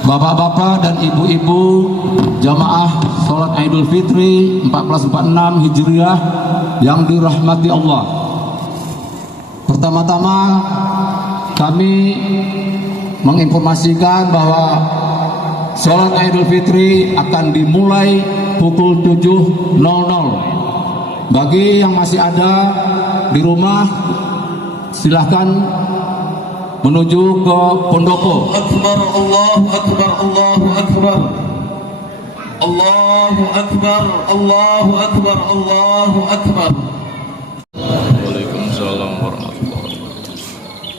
Bapak-bapak dan ibu-ibu jamaah sholat Idul Fitri 1446 Hijriah yang dirahmati Allah. Pertama-tama kami menginformasikan bahwa sholat Idul Fitri akan dimulai pukul 7.00. Bagi yang masih ada di rumah, silahkan menuju ke pendopo. Akbar, Allahu Akbar, Allahu Akbar, Allahu Akbar, Allahu Akbar, Allahu Akbar. Waalaikumsalam warahmatullahi wabarakatuh.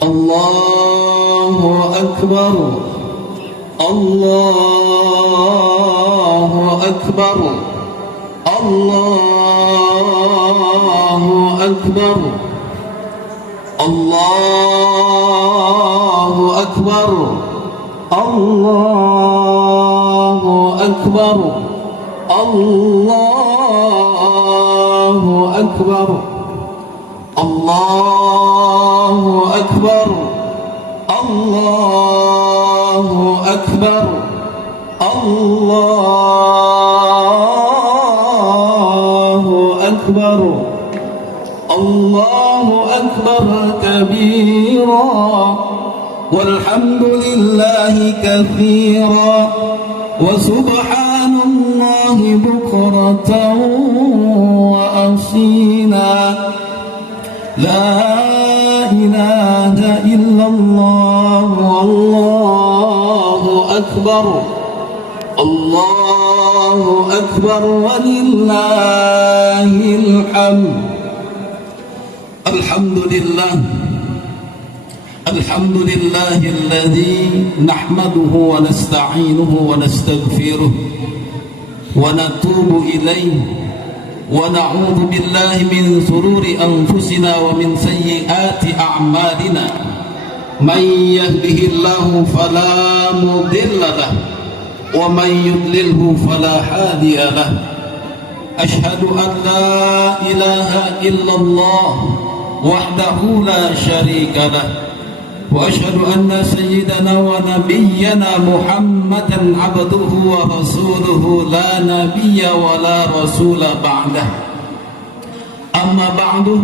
Allahu Akbar, Allahu Akbar, Allahu Akbar, Allahu Akbar, Allahu Akbar, Allahu Akbar, Allahu Akbar, Allahu Akbar, Allahu Akbar, Allahu Akbar kabira, walhamdulillahi katsira, wa subhanallahi bukratan wa asila. La ilaha illallah, wallahu akbar, Allahu akbar, walillahil hamd. Alhamdulillah, alhamdulillahilladzi nahmaduhu wa nasta'inuhu wa nastaghfiruh wa natubu ilayhi wa na'udzu billahi min shururi anfusina wa min sayyiati a'malina. May yahdihillahu fala mudilla lahu wa may yudlilhu fala hadiya lahu. Ashhadu an la ilaha illallah wahdahu la syarika lahu wa ashhadu anna sayyidana wa nabiyyana Muhammadan abduhu wa rasuluhu la nabiyya wa la rasula ba'dah. Amma ba'du,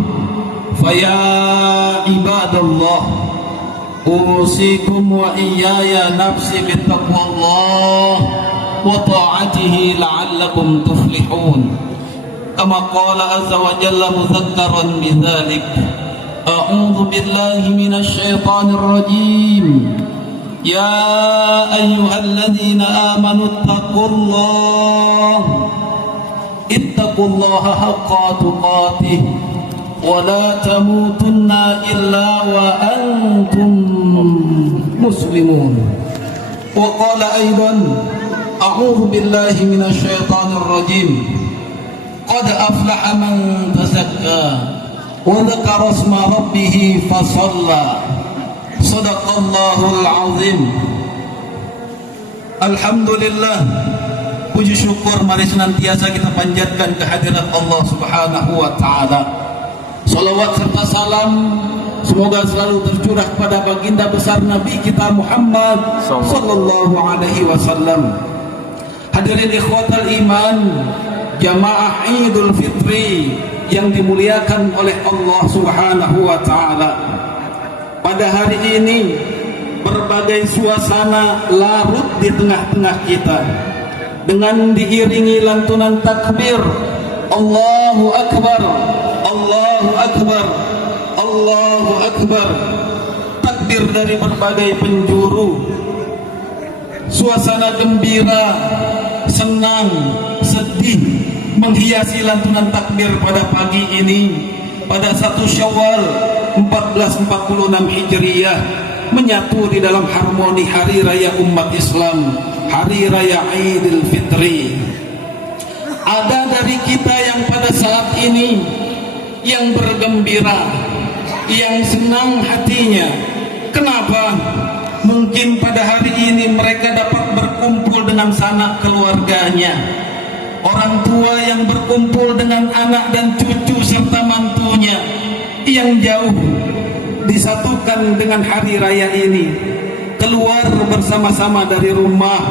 faya ibadallah, usikum wa iyaya nafsi bittaqwallah wa ta'atihi la'allakum tuflihun. Kama qala azza wa jalla mudzakkaran bidzalik. أعوذ بالله من الشيطان الرجيم. يا أيها الذين آمنوا اتقوا الله حق تقاته ولا تموتن إلا وأنتم مسلمون. وقال أيضا أعوذ بالله من الشيطان الرجيم. قد أفلح من تزكى وذكر اسم ربه فصلى. Sadaqallahul azim. Alhamdulillah, puji syukur mari senantiasa kita panjatkan kehadirat Allah Subhanahu wa taala. Salawat serta salam semoga selalu tercurah kepada baginda besar Nabi kita Muhammad sallallahu alaihi wasallam. Hadirin ikhwatal iman, jamaah Idul Fitri yang dimuliakan oleh Allah Subhanahu wa taala. Pada hari ini berbagai suasana larut di tengah-tengah kita dengan diiringi lantunan takbir Allahu Akbar, Allahu Akbar, Allahu Akbar. Takbir dari berbagai penjuru. Suasana gembira, senang, sedih menghiasi lantunan takbir pada pagi ini, pada 1 Syawal 1446 Hijriah, menyatu di dalam harmoni hari raya umat Islam, hari raya Idul Fitri. Ada dari kita yang pada saat ini yang bergembira, yang senang hatinya. Kenapa? Mungkin pada hari ini mereka dapat berkumpul dengan sanak keluarganya, orang tua yang berkumpul dengan anak dan cucu serta mantunya yang jauh, disatukan dengan hari raya ini. keluar bersama-sama dari rumah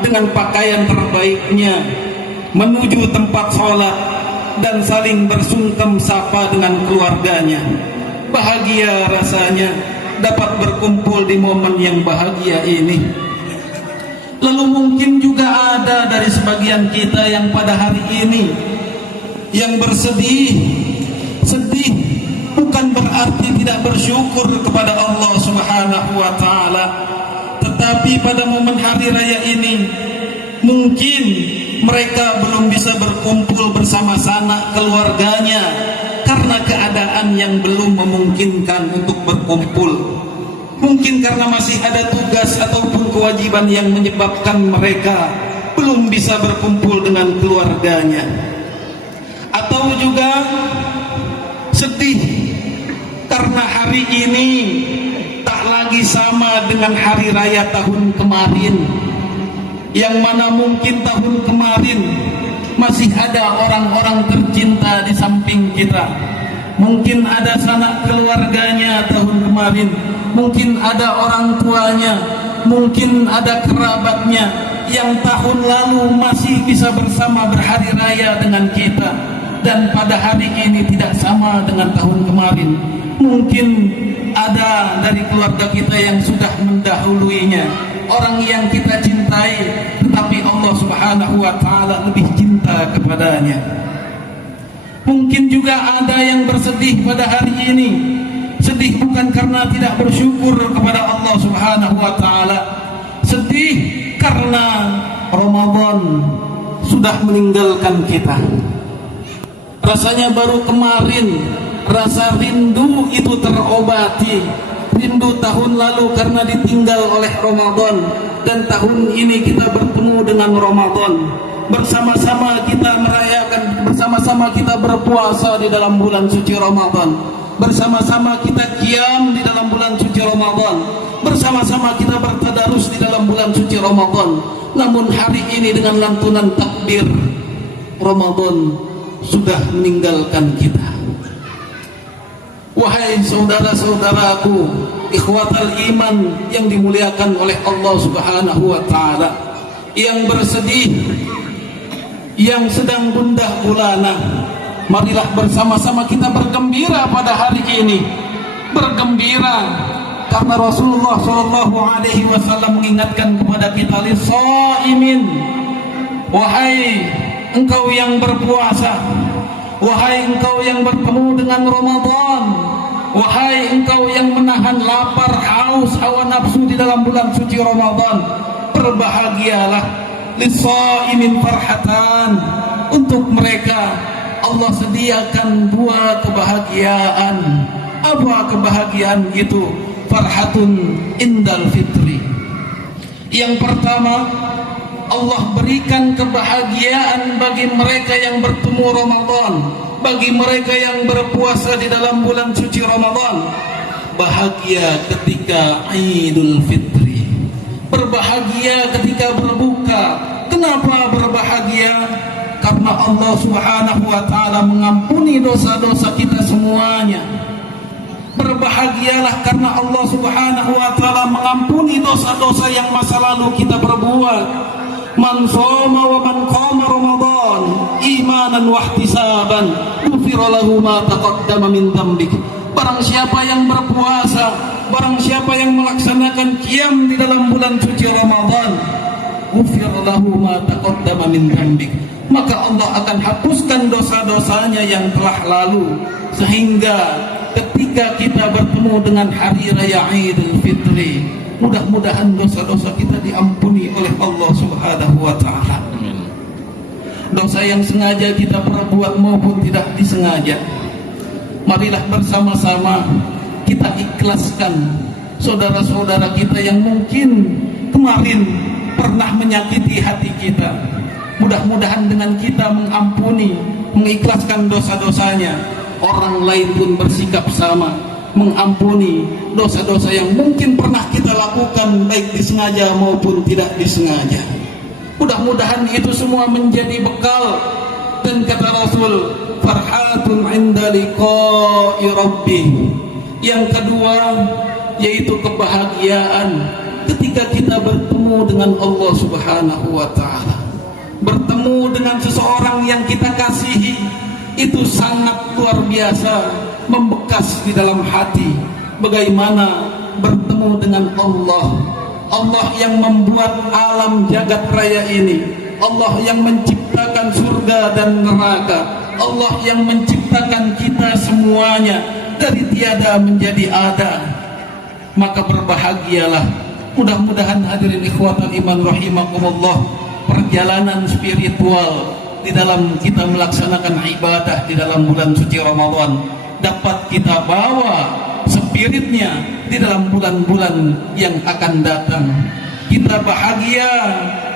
dengan pakaian terbaiknya menuju tempat sholat dan saling bersungkem sapa dengan keluarganya. Bahagia rasanya dapat berkumpul di momen yang bahagia ini. Lalu mungkin juga ada dari sebagian kita yang pada hari ini yang bersedih. Sedih bukan berarti tidak bersyukur kepada Allah Subhanahu wa taala, tetapi pada momen hari raya ini mungkin mereka belum bisa berkumpul bersama-sama keluarganya karena keadaan yang belum memungkinkan untuk berkumpul. Mungkin karena masih ada tugas ataupun kewajiban yang menyebabkan mereka belum bisa berkumpul dengan keluarganya. Atau juga sedih karena hari ini tak lagi sama dengan hari raya tahun kemarin, yang mana mungkin tahun kemarin masih ada orang-orang tercinta di samping kita. Mungkin ada sanak keluarganya tahun kemarin, mungkin ada orang tuanya, mungkin ada kerabatnya yang tahun lalu masih bisa bersama berhari raya dengan kita, dan pada hari ini tidak sama dengan tahun kemarin. Mungkin ada dari keluarga kita yang sudah mendahuluinya, orang yang kita cintai, tetapi Allah Subhanahu wa taala lebih cinta kepadanya. Mungkin juga ada yang bersedih pada hari ini. Sedih bukan karena tidak bersyukur kepada Allah Subhanahu wa taala. Sedih karena Ramadan sudah meninggalkan kita. Rasanya baru kemarin rasa rindu itu terobati. Rindu tahun lalu karena ditinggal oleh Ramadan, dan tahun ini kita bertemu dengan Ramadan. Bersama-sama kita merayakan, bersama-sama kita berpuasa di dalam bulan suci Ramadan. Bersama-sama kita qiyam di dalam bulan suci Ramadan. Bersama-sama kita bertadarus di dalam bulan suci Ramadan. Namun hari ini dengan lantunan takbir, Ramadan sudah meninggalkan kita. Wahai saudara-saudaraku, ikhwatal iman yang dimuliakan oleh Allah Subhanahu wa taala, yang bersedih, yang sedang gundah gulana, marilah bersama-sama kita bergembira pada hari ini. Bergembira karena Rasulullah sallallahu alaihi wasallam mengingatkan kepada kita, lis-shaimin, wahai engkau yang berpuasa, wahai engkau yang bertemu dengan Ramadan, wahai engkau yang menahan lapar, haus, hawa nafsu di dalam bulan suci Ramadan, berbahagialah. Lis-shaimin farhatan, untuk mereka Allah sediakan dua kebahagiaan. Apa kebahagiaan itu? Farhatun indal fitri. Yang pertama, Allah berikan kebahagiaan bagi mereka yang bertemu Ramadan, bagi mereka yang berpuasa di dalam bulan suci Ramadan. Bahagia ketika Idul Fitri, berbahagia ketika berbuka. Kenapa berbahagia? Karena Allah Subhanahu wa taala mengampuni dosa-dosa kita semuanya. Berbahagialah karena Allah Subhanahu wa taala mengampuni dosa-dosa yang masa lalu kita perbuat. Man shoma wa man qama Ramadan imanan wa ihtisaban ghufira lahu ma taqaddama min dzambik. Barang siapa yang berpuasa, barang siapa yang melaksanakan qiyam di dalam bulan suci Ramadan, ghufira lahu ma taqaddama min dzambik, maka Allah akan hapuskan dosa-dosanya yang telah lalu. Sehingga ketika kita bertemu dengan hari raya Idul Fitri, mudah-mudahan dosa-dosa kita diampuni oleh Allah Subhanahu wa taala. Dosa yang sengaja kita perbuat maupun tidak disengaja, marilah bersama-sama kita ikhlaskan saudara-saudara kita yang mungkin kemarin pernah menyakiti hati kita. Mudah-mudahan dengan kita mengampuni, mengikhlaskan dosa-dosanya, orang lain pun bersikap sama, mengampuni dosa-dosa yang mungkin pernah kita lakukan, baik disengaja maupun tidak disengaja. Mudah-mudahan itu semua menjadi bekal. Dan kata Rasul, farhatun inda liqa'i rabbih. Yang kedua yaitu kebahagiaan ketika kita bertemu dengan Allah Subhanahu wa Ta'ala, bertemu dengan seseorang yang kita kasihi, itu sangat luar biasa, membekas di dalam hati. Bagaimana bertemu dengan Allah, Allah yang membuat alam jagat raya ini, Allah yang menciptakan surga dan neraka, Allah yang menciptakan kita semuanya dari tiada menjadi ada. Maka berbahagialah. Mudah-mudahan hadirin ikhwatal iman rahimakumullah, perjalanan spiritual di dalam kita melaksanakan ibadah di dalam bulan suci Ramadan dapat kita bawa spiritnya di dalam bulan-bulan yang akan datang. Kita bahagia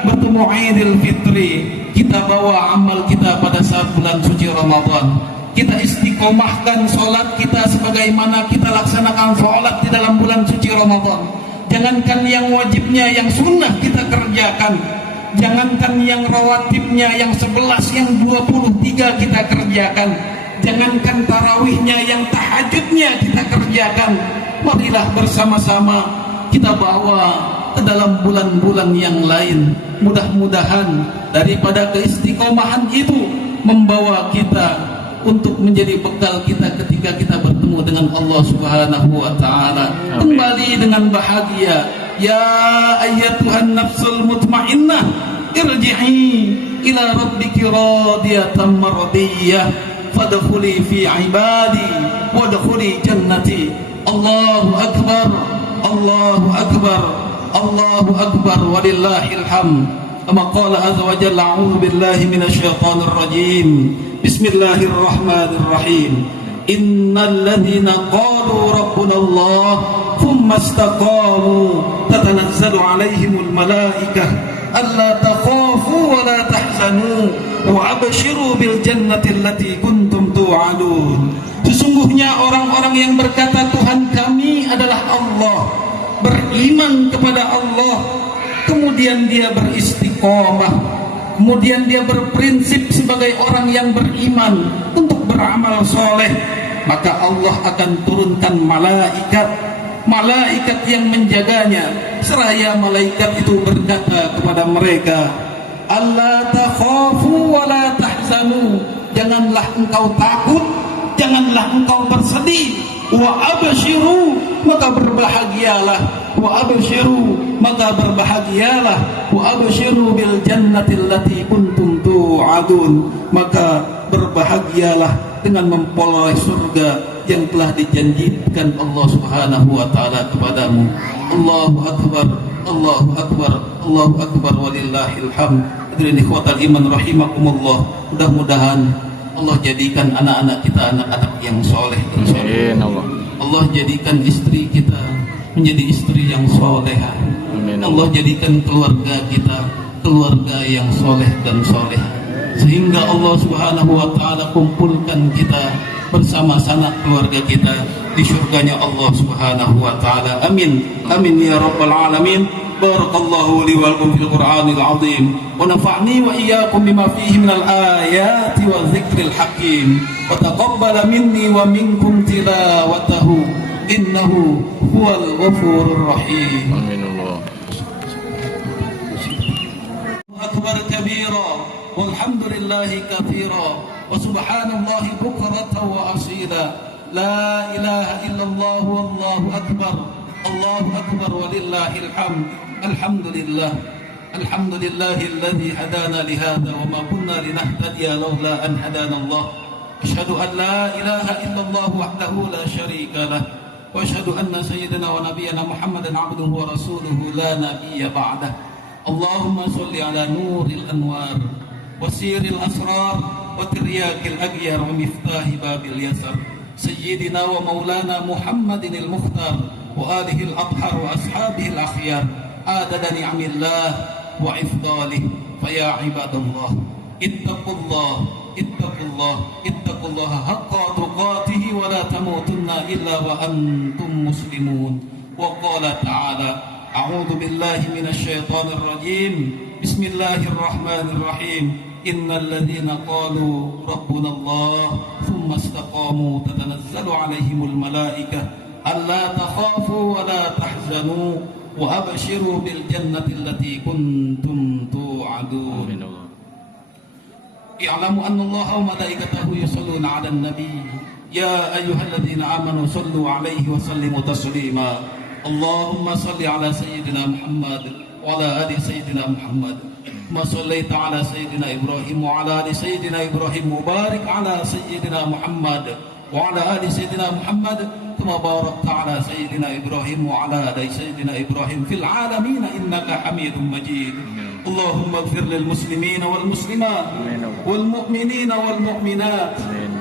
bertemu Idul Fitri, kita bawa amal kita pada saat bulan suci Ramadan. Kita istiqomahkan sholat kita sebagaimana kita laksanakan sholat di dalam bulan suci Ramadan. Jangankan yang wajibnya, yang sunnah kita kerjakan. Jangankan yang rawatibnya, yang 11, yang 23 kita kerjakan. Jangankan tarawihnya, yang tahajudnya kita kerjakan. Marilah bersama-sama kita bawa ke dalam bulan-bulan yang lain. Mudah-mudahan daripada keistiqomahan itu membawa kita untuk menjadi bekal kita ketika kita bertemu dengan Allah Subhanahu wa Ta'ala. Kembali dengan bahagia. Ya ayyatuhan nafsul mutmainnah, irji'i ila rabbiki radiyatan mardiyah, fadkhuli fi ibadi wadkhuli jannati. Allahu akbar, Allahu akbar, Allahu akbar, walillahil hamd. Kama qala azza wa jalla, a'udzu billahi minasy syaithanir rajim. Bismillahirrahmanirrahim. Innal ladzina qalu rabbuna Allah thumma istaqamu tatanazzalu 'alaihimul malaikah alla takhafu wa la tahzanu wa abshiru bil jannati allati kuntum tu'adun. Sesungguhnya orang-orang yang berkata Tuhan kami adalah Allah, beriman kepada Allah, kemudian dia beristiqomah, kemudian dia berprinsip sebagai orang yang beriman untuk beramal soleh, maka Allah akan turunkan malaikat yang menjaganya. Seraya malaikat itu berkata kepada mereka, alla takhafu wa la tahzanu, janganlah engkau takut, janganlah engkau bersedih, wa abshiru, maka berbahagialah, wa abshiru, maka berbahagialah, wa abshiru bil jannati allati kuntum tu'adun, maka berbahagialah dengan memperoleh surga yang telah dijanjikan Allah Subhanahu wa Ta'ala kepadamu. Allahu akbar, Allahu akbar, Allahu akbar, walillahil hamd. Hadirin ikhwatal iman rahimakumullah, mudah-mudahan Allah jadikan anak-anak kita anak-anak yang soleh dan soleh. Allah jadikan istri kita menjadi istri yang soleha. Allah jadikan keluarga kita keluarga yang soleh dan soleh, sehingga Allah Subhanahu wa Ta'ala kumpulkan kita bersama sanak keluarga kita di surganya Allah Subhanahu wa Ta'ala. Amin, amin ya rabbal alamin. Barakallahu li wa lakum fil Qur'anil azim, wa nafa'ni wa iyyakum bima fihi minal ayati wa dzikril hakim, wa taqabbala minni wa minkum tilawatahu innahu huwal ghafurur rahim. Amin. Akbar kabira walhamdulillahi katsira wa subhanallahi bukratan wa asila. La ilaha illallah wallahu akbar, Allahu akbar, walillahil hamd. Alhamdulillah, alhamdulillahilladzi hadana li hadza wa ma kunna linahtadiya laula an hadana Allah. Asyhadu an la ilaha illallah wahdahu la syarika lah, wa asyhadu anna sayyidina wa nabiyyana Muhammadan abduhu wa rasuluhu la nabiyya ba'dah. Allahumma salli ala nuril anwar wa siril asrar wa tiryakil aghyar wa miftahi babil yasar sayyidina wa maulana Muhammadinil mukhtar wa alihi al-athhar wa ashabihi al-akhyar adada ni'amillah wa ifdalih. Faya ibadallah ittaqullah ittaqullah ittaqullaha haqqa tuqatih wa la tamutunna illa wa antum muslimun. Wa qala ta'ala, a'udzu billahi minasy syaithanir rajim. Bismillahirrahmanirrahim. Innal ladzina qalu rabbuna Allah tsumma istaqamu tatanazzalu 'alaihimul malaikah alla takhafu wa la tahzanu وأبشروا بالجنة التي كنتم توعدون. اعلموا أن الله وملائكته يصلون على النبي يا أيها الذين آمنوا صلوا عليه وسلموا تسليما. اللهم صل على سيدنا محمد وعلى آل سيدنا محمد ما صليت على سيدنا إبراهيم وعلى آل سيدنا إبراهيم وبارك على سيدنا محمد وعلى آل سيدنا محمد كما باركت على سيدنا إبراهيم وعلى آل سيدنا إبراهيم في العالمين إنك حميد مجيد. اللهم اغفر للمسلمين والمسلمات والمؤمنين والمؤمنات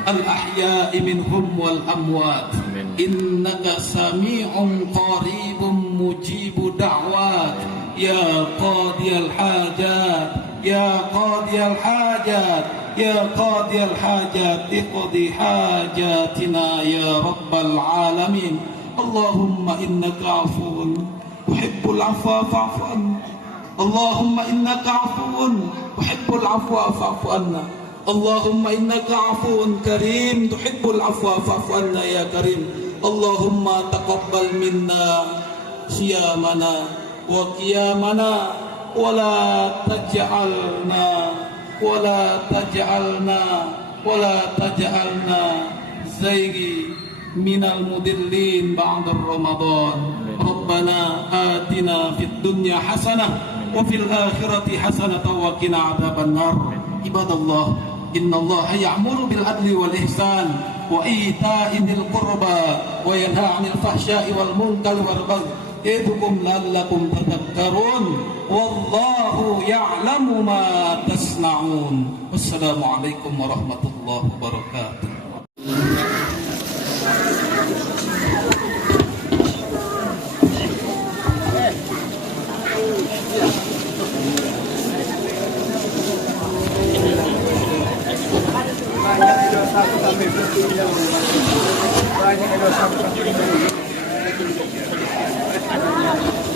الأحياء منهم والأموات إنك سميع قريب مجيب دعوات يا قاضي الحاجات يا قاضي الحاجات يا قاضي الحاجات اقضي حاجاتنا يا رب العالمين. اللهم إنك عفو تحب العفو فاعف عنا. اللهم إنك عفو تحب العفو فاعف عنا. اللهم إنك عفو كريم تحب العفو فاعف عنا يا كريم. اللهم تقبل منا صيامنا وقيامنا ولا تجعلنا زيغي من المضلين بعد رمضان. ربنا آتنا في الدنيا حسنة وفي الآخرة حسنة وقنا عذاب النار. عباد الله إن الله يأمر بالعدل والإحسان وإيتاء ذي القربى وينهى عن الفحشاء والمنكر والبغي يعظكم لعلكم تذكرون والله يعلم ما تصنعون. والسلام عليكم ورحمة الله وبركاته. Banyak